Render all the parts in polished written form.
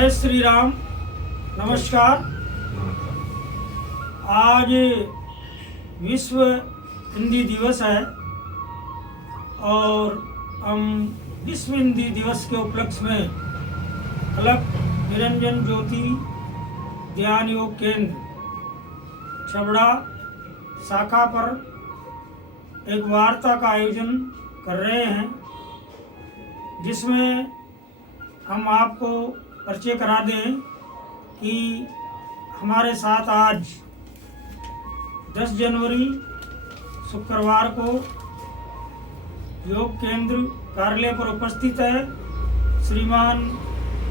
जय श्री राम। नमस्कार। आज विश्व हिंदी दिवस है और हम विश्व हिंदी दिवस के उपलक्ष्य में अलख निरंजन ज्योति ध्यान योग केंद्र छबड़ा शाखा पर एक वार्ता का आयोजन कर रहे हैं, जिसमें हम आपको परिचय करा दें कि हमारे साथ आज 10 जनवरी शुक्रवार को योग केंद्र कार्यालय पर उपस्थित है श्रीमान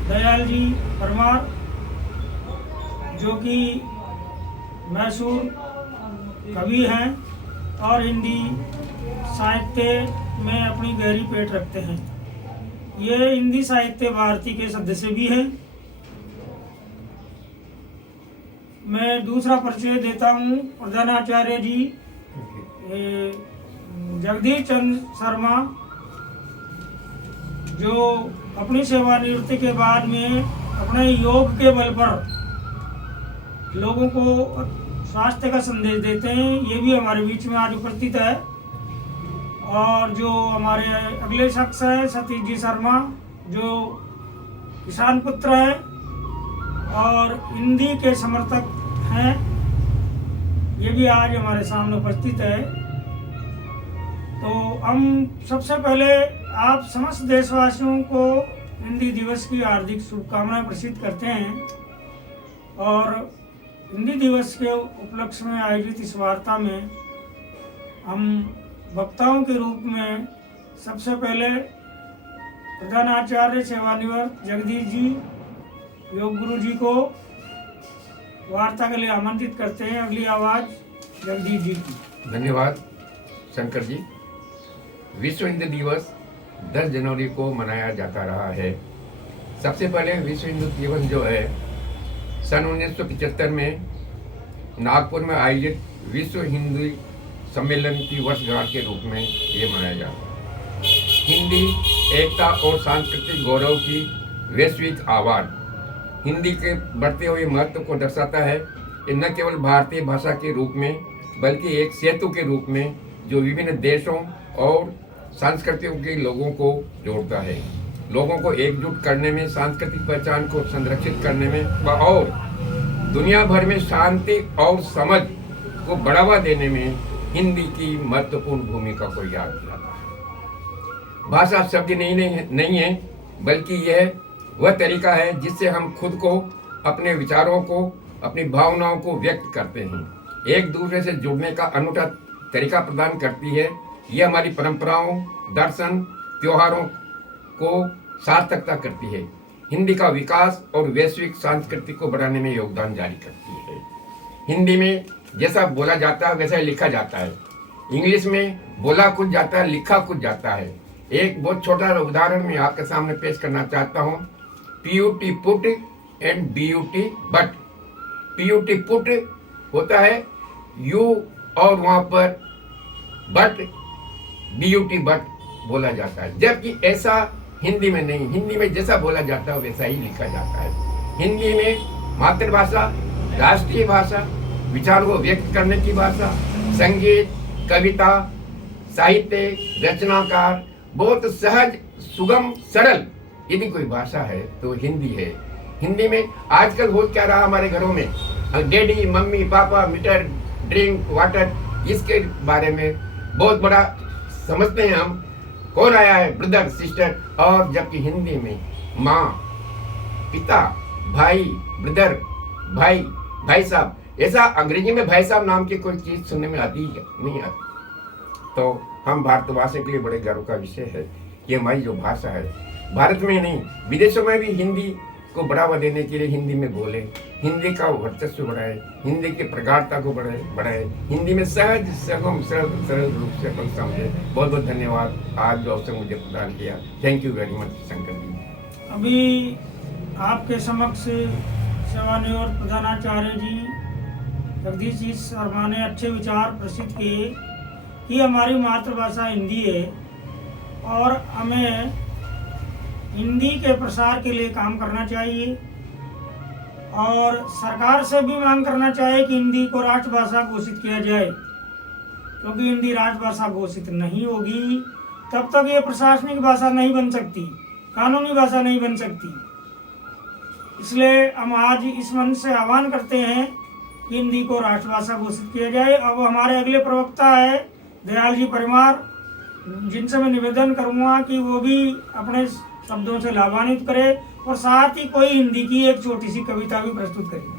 दयाल जी परमार, जो कि मैसूर कवि हैं और हिंदी साहित्य में अपनी गहरी पेट रखते हैं। ये हिंदी साहित्य भारती के सदस्य भी हैं। मैं दूसरा परिचय देता हूँ प्रधानाचार्य जी जगदीश चंद्र शर्मा, जो अपनी सेवानिवृत्ति के बाद में अपने योग के बल पर लोगों को स्वास्थ्य का संदेश देते हैं। ये भी हमारे बीच में आज उपस्थित है। और जो हमारे अगले शख्स है सतीश जी शर्मा, जो किसान पुत्र है और हिंदी के समर्थक हैं, ये भी आज हमारे सामने उपस्थित है। तो हम सबसे पहले आप समस्त देशवासियों को हिंदी दिवस की हार्दिक शुभकामनाएं प्रसिद्ध करते हैं और हिंदी दिवस के उपलक्ष्य में आयोजित इस वार्ता में हम वक्ताओं के रूप में सबसे पहले प्रधानाचार्य सेवानिवृत्त जगदीश जी योग गुरु जी को वार्ता के लिए आमंत्रित करते हैं। अगली आवाज जगदीश जी की। धन्यवाद शंकर जी। विश्व हिंदी दिवस 10 जनवरी को मनाया जाता रहा है। सबसे पहले विश्व हिंदी दिवस जो है सन 1975 में नागपुर में आयोजित विश्व हिंदी सम्मेलन की वर्षगांठ के रूप में ये मनाया जाता है। हिंदी एकता और सांस्कृतिक गौरव की वैश्विक आवाज़ हिंदी के बढ़ते हुए महत्व को दर्शाता है। ये न केवल भारतीय भाषा के रूप में बल्कि एक सेतु के रूप में जो विभिन्न देशों और संस्कृतियों के लोगों को जोड़ता है, लोगों को एकजुट करने में, सांस्कृतिक पहचान को संरक्षित करने में और दुनिया भर में शांति और समझ को बढ़ावा देने में हिंदी की महत्वपूर्ण भूमिका को याद दिलाता है। भाषा शब्द नहीं है बल्कि यह वह तरीका है जिससे हम खुद को, अपने विचारों को, अपनी भावनाओं को व्यक्त करते हैं, एक दूसरे से जुड़ने का अनूठा तरीका प्रदान करती है। यह हमारी परंपराओं, दर्शन, त्योहारों को सार्थकता करती है, हिंदी का विकास और वैश्विक संस्कृति को बढ़ाने में योगदान जारी करती है। हिंदी में जैसा बोला जाता है वैसा लिखा जाता है। इंग्लिश में बोला कुछ जाता है, लिखा कुछ जाता है। एक बहुत छोटा उदाहरण मैं आपके सामने पेश करना चाहता हूँ। PUT put and BUT but. PUT put होता है यू और वहाँ पर बट BUT बट बोला जाता है, जबकि ऐसा हिंदी में नहीं। हिंदी में जैसा बोला जाता है वैसा ही लिखा जाता है। हिंदी में मातृभाषा, राष्ट्रीय भाषा, विचारों को व्यक्त करने की भाषा, संगीत, कविता, साहित्य, रचनाकार, बहुत सहज, सुगम, सरल यदि कोई भाषा है तो हिंदी है। हिंदी में आजकल हो क्या रहा हमारे घरों में, डैडी, मम्मी, पापा, मीटर, ड्रिंक, वाटर, इसके बारे में बहुत बड़ा समझते हैं हम, कौन आया है, ब्रदर, सिस्टर, और जबकि हिंदी में माँ, पिता, भाई, ब्रदर, भाई, भाई साहब, ऐसा अंग्रेजी में भाई साहब नाम की कोई चीज सुनने में आती है नहीं आती। तो हम भारतवासियों के लिए बड़े गर्व का विषय है कि हमारी जो भाषा है, भारत में नहीं विदेशों में भी हिंदी को बढ़ावा देने के लिए हिंदी में बोले, हिंदी का वर्चस्व बढ़ाए, हिंदी की प्रगाढ़ता को बढ़ाए, हिंदी में सहज, सगम, सरल रूप से अपन समझे। बहुत बहुत धन्यवाद आज जो अवसर मुझे प्रदान किया। Thank you very much Shankar ji. अभी आपके समक्ष सेवानिवृत्त प्रधानाचार्य जी जगदीश जी शर्मा ने अच्छे विचार प्रसिद्ध किए कि हमारी मातृभाषा हिंदी है और हमें हिंदी के प्रसार के लिए काम करना चाहिए। और सरकार से भी मांग करना चाहे कि हिंदी को राष्ट्रभाषा घोषित किया जाए, क्योंकि हिंदी राष्ट्रभाषा घोषित नहीं होगी तब तक ये प्रशासनिक भाषा नहीं बन सकती, कानूनी भाषा नहीं बन सकती। इसलिए हम आज इस मंच से आह्वान करते हैं कि हिंदी को राष्ट्रभाषा घोषित किया जाए। अब हमारे अगले प्रवक्ता है दयाल जी परमार, जिनसे मैं निवेदन करूंगा कि वो भी अपने शब्दों से लाभान्वित करे और साथ ही कोई हिंदी की एक छोटी सी कविता भी प्रस्तुत करें।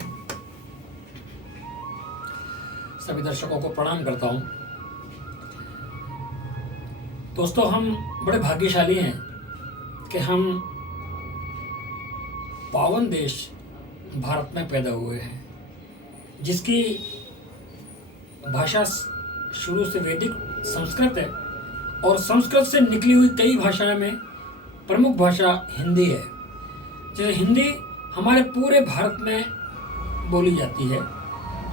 सभी दर्शकों को प्रणाम करता हूं। दोस्तों, हम बड़े भाग्यशाली हैं कि हम पावन देश भारत में पैदा हुए हैं, जिसकी भाषा शुरू से वैदिक संस्कृत है और संस्कृत से निकली हुई कई भाषाएं में प्रमुख भाषा हिंदी है। जैसे हिंदी हमारे पूरे भारत में बोली जाती है,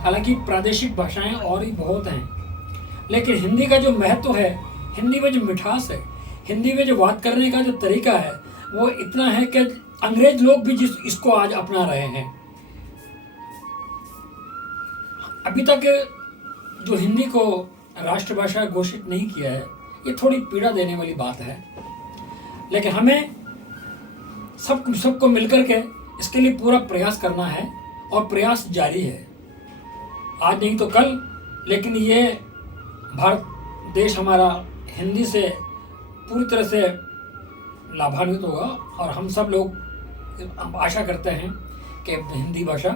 हालांकि प्रादेशिक भाषाएं और भी बहुत हैं, लेकिन हिंदी का जो महत्व है, हिंदी में जो मिठास है, हिंदी में जो बात करने का जो तरीका है, वो इतना है कि अंग्रेज लोग भी इसको आज अपना रहे हैं। अभी तक जो हिंदी को राष्ट्रभाषा घोषित नहीं किया है, ये थोड़ी पीड़ा देने वाली बात है, लेकिन हमें सबको मिलकर के इसके लिए पूरा प्रयास करना है और प्रयास जारी है। आज नहीं तो कल, लेकिन ये भारत देश हमारा हिंदी से पूरी तरह से लाभान्वित होगा और हम सब लोग आशा करते हैं कि हिंदी भाषा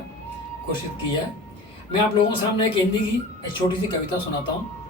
घोषित की जाए। मैं आप लोगों के सामने एक हिंदी की एक छोटी सी कविता सुनाता हूँ।